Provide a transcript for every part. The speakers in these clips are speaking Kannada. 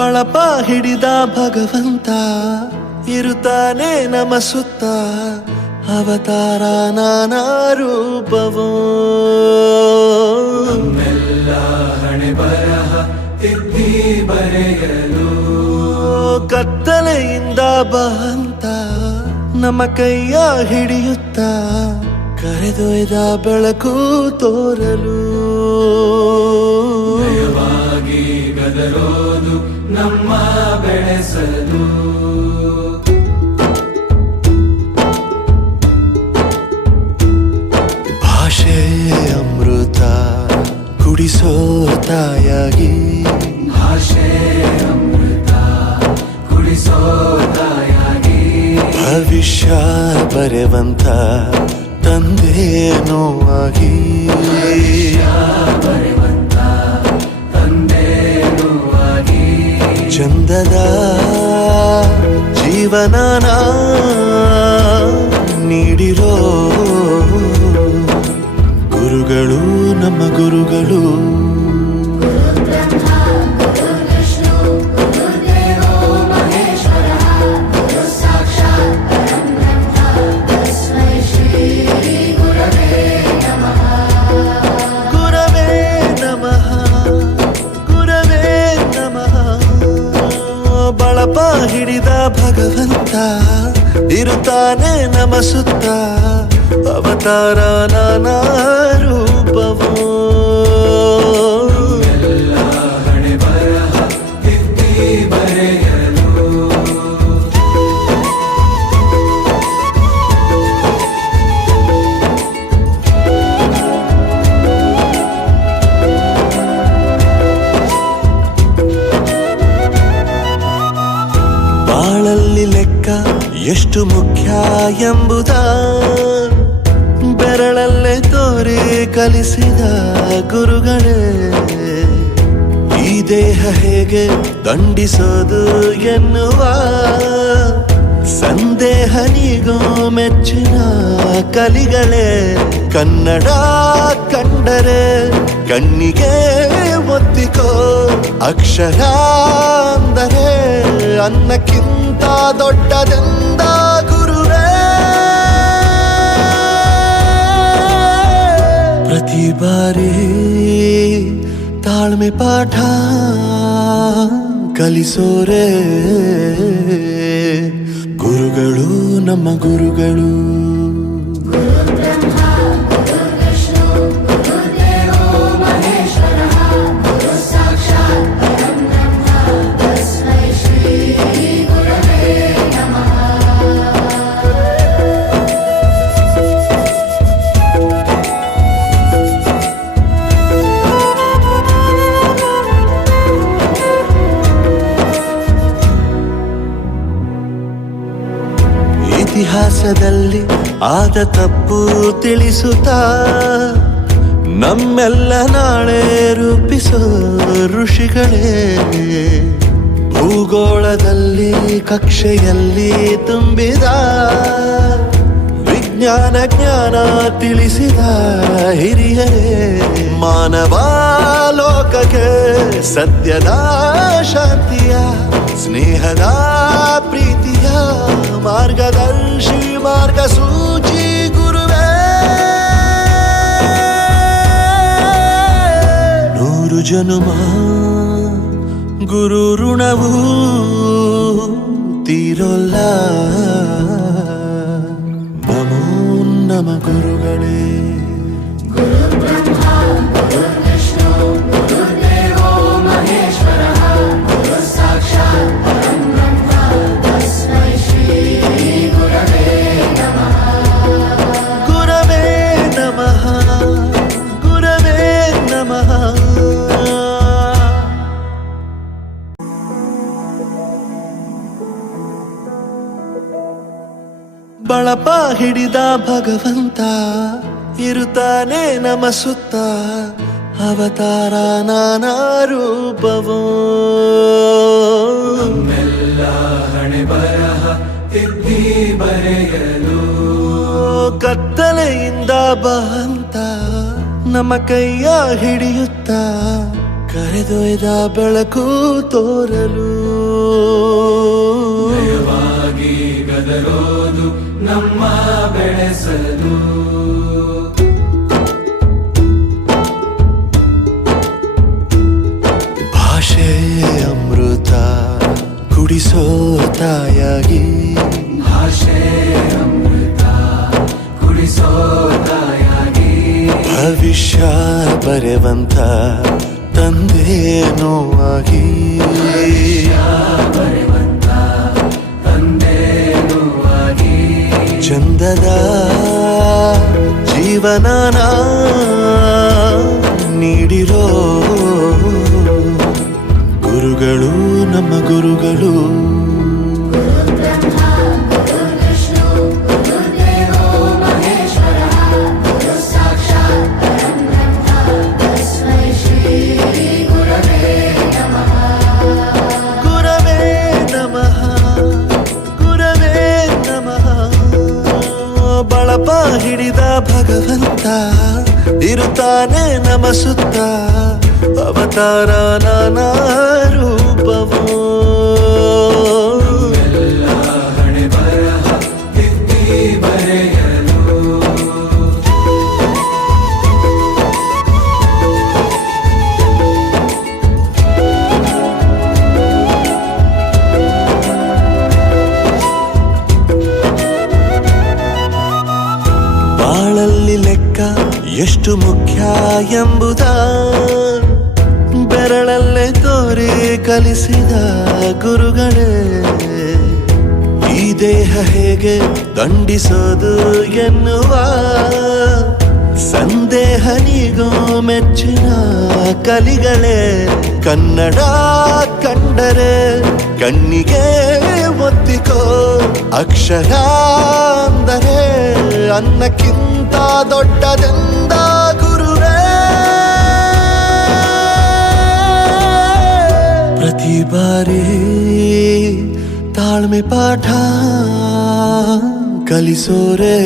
ಬಳಪ ಹಿಡಿದ ಭಗವಂತ ಇರುತ್ತಾನೆ ನಮ ಸುತ್ತ ಅವತಾರ ನಾನಾ ರೂಪವೋ ನಮ್ಮೆಲ್ಲ ಹಣೆ ಬರಹ ತಿದ್ದಿ ಬರೆಯಲು ಕತ್ತಲೆಯಿಂದ ಬಂತ ನಮ್ಮ ಕೈಯ ಹಿಡಿಯುತ್ತ ಕರೆದೊಯ್ದ ಬೆಳಕು ತೋರಲು ನಯವಾಗಿ ಗದರೋದು ನಮ್ಮ ಬೆಳೆಸಲು ಭಾಷೆ ಅಮೃತ ಕುಡಿಸೋ ತಾಯಾಗಿ ಭಾಷೆ ಅಮೃತ ಕುಡಿಸೋ ತಾಯಾಗಿ ಭವಿಷ್ಯ ಬರೆವಂತ ತಂದೇನೋ ಆಗಿ ಬರೆವಂತ ತಂದೇನೂ ಆಗಿ ಚಂದದ ಜೀವನನ ನೀಡಿರೋ ಗುರುಗಳು ನಮ್ಮ ಗುರುಗಳು ಬಳಪ ಹಿಡಿದ ಭಗವಂತ ಇರುತ್ತಾನೆ ನಮ ಸುತ್ತ ಅವತಾರ ನಾನಾ ರೂಪವೋ ಎಲ್ಲ ಹಣೆ ಬರಹ ತಿದ್ದಿ ಬರೆಯಲು ಬಾಳಲ್ಲಿ ಲೆಕ್ಕ ಎಷ್ಟು ಮುಖ್ಯ ಎಂಬುದ ಬೆರಳಲ್ಲೇ ತೋರಿ ಕಲಿಸಿದ ಗುರುಗಳೇ ಈ ದೇಹ ಹೇಗೆ ದಂಡಿಸೋದು ಎನ್ನುವ ಸಂದೇಹ ನೀಗೋ ಮೆಚ್ಚಿನ ಕಲಿಗಳೇ ಕನ್ನಡ ಕಂಡರೆ ಕಣ್ಣಿಗೆ ಒತ್ತಿಕೋ ಅಕ್ಷರ ಅಂದರೆ ಅನ್ನಕ್ಕಿಂತ ದೊಡ್ಡದೆಂದ ಗುರುವೇ ಪ್ರತಿ ಬಾರಿ ತಾಳ್ಮೆ ಪಾಠ ಕಲಿಸೋರೆ ಗುರುಗಳು ನಮ್ಮ ಗುರುಗಳು ಇತಿಹಾಸದಲ್ಲಿ ಆದ ತಪ್ಪು ತಿಳಿಸುತ್ತಾ ನಮ್ಮೆಲ್ಲ ನಾಳೆ ರೂಪಿಸೋ ಋಷಿಗಳೇ ಭೂಗೋಳದಲ್ಲಿ ಕಕ್ಷೆಯಲ್ಲಿ ತುಂಬಿದ ವಿಜ್ಞಾನ ಜ್ಞಾನ ತಿಳಿಸಿದ ಹಿರಿಯರೇ ಮಾನವ ಲೋಕಕ್ಕೆ ಸತ್ಯದ ಶಾಂತಿಯ ಸ್ನೇಹದ ಪ್ರೀತಿಯ ಮಾರ್ಗದರ್ಶಿ ಮಾರ್ಗಸೂಚಿ ಗುರುವೇ ನೂರು ಜನುಮ ಗುರು ಋಣವು ತೀರೋಲ್ಲ ನಮೋ ನಮ ಗುರುಗಳೇ ಬಳಪ ಹಿಡಿದ ಭಗವಂತ ಇರುತ್ತಾನೆ ನಮ ಸುತ್ತ ಅವತಾರ ನಾನಾ ರೂಪವೋ ನಮ್ಮೆಲ್ಲ ಹಣೆ ಬರಹ ತಿದ್ದಿ ಬರೆಯಲು ಕತ್ತಲೆಯಿಂದ ಬಂತ ನಮ್ಮ ಕೈಯ ಹಿಡಿಯುತ್ತ ಕರೆದೊಯ್ದ ಬೆಳಕು ತೋರಲು ದಯವಾಗಿ ಗದರೋದು ನಮ್ಮ ಬೆಳೆಸಲು. ಭಾಷೆ ಅಮೃತ ಕುಡಿಸೋ ತಾಯಾಗಿ, ಭಾಷೆ ಅಮೃತ ಕುಡಿಸೋ ತಾಯಾಗಿ, ಭವಿಷ್ಯ ಬರೆವಂತ ತಂದೇನೋ ಆಗಿ, ಬರೆವಂತ ತಂದೇನೋ ಆಗಿ, ಚಂದದ ಜೀವನನ ನೀಡಿರೋ ಗುರುಗಳು ನಮ್ಮ ಗುರುಗಳು. ಬಳಪ ಹಿಡಿದ ಭಗವಂತ ಇರುತ್ತಾನೆ ನಮ ಸುತ್ತ, ಅವತಾರ ನಾನಾ ರೂಪವೋ. ಎಲ್ಲ ಹಣೆ ಬರಹ ತಿದ್ದಿ ಬರೆಯಲು. ಬಾಳಲ್ಲಿ ಲೆಕ್ಕ ಎಷ್ಟು ಮುಖ್ಯ ಎಂಬುದ ಬೆರಳಲ್ಲೇ ತೋರಿ ಕಲಿಸಿದ ಗುರುಗಳೇ. ಈ ದೇಹ ಹೇಗೆ ದಂಡಿಸೋದು ಎನ್ನುವ ಸಂದೇಹ ನೀಗೋ ಮೆಚ್ಚಿನ ಕಲಿಗಳೇ. ಕನ್ನಡ ಕಂಡರೆ ಕಣ್ಣಿಗೆ ಒತ್ತಿಕೋ, ಅಕ್ಷರ ಅಂದರೆ ಅನ್ನಕ್ಕಿಂತ ದೊಡ್ಡದೆಂದ ಗುರುವೇ. ಪ್ರತಿ ಬಾರಿ ತಾಳ್ಮೆ ಪಾಠ ಕಲಿಸೋರೆ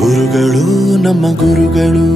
ಗುರುಗಳು ನಮ್ಮ ಗುರುಗಳು.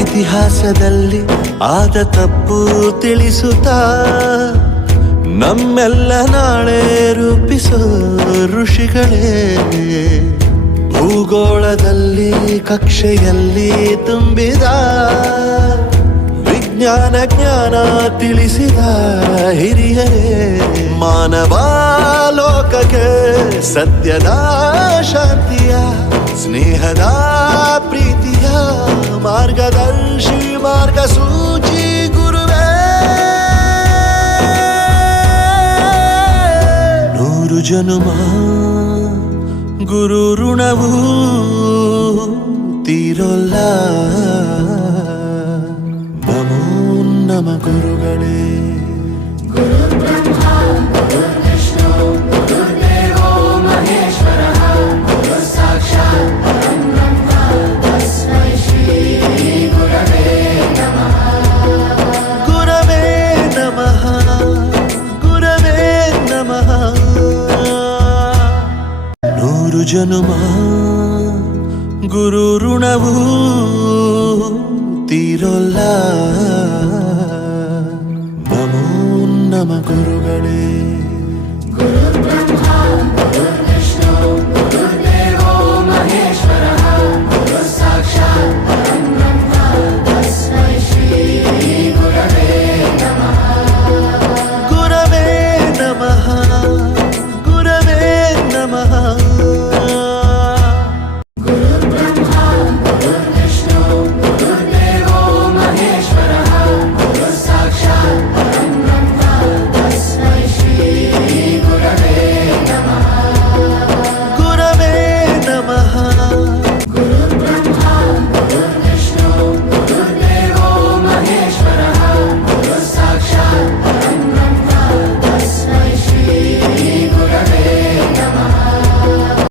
ಇತಿಹಾಸದಲ್ಲಿ ಆದ ತಪ್ಪು ತಿಳಿಸುತ್ತಾ ನಮ್ಮೆಲ್ಲ ನಾಳೆ ರೂಪಿಸೋ ಋಷಿಗಳೇ. ಭೂಗೋಳದಲ್ಲಿ ಕಕ್ಷೆಯಲ್ಲಿ ತುಂಬಿದ ವಿಜ್ಞಾನ ಜ್ಞಾನ ತಿಳಿಸಿದ ಹಿರಿಯರೇ. ಮಾನವ ಲೋಕಕ್ಕೆ ಸತ್ಯದ ಶಾಂತಿಯ ಸ್ನೇಹದ ಪ್ರೀತಿಯ ಮಾರ್ಗದರ್ಶಿ ಮಾರ್ಗಸೂಚಿ ಗುರುವೇ. 100 ಜನುಮ ಗುರು ಋಣವು ತೀರೋಲ್ಲ. ನಮೋ ನಮ ಗುರುಗಳೇ. ಜನುಮ ಗುರು ಋಣವು ತೀರೋಲ್ಲ. ನಮೋ ನಮ ಗುರುಗಳೇ.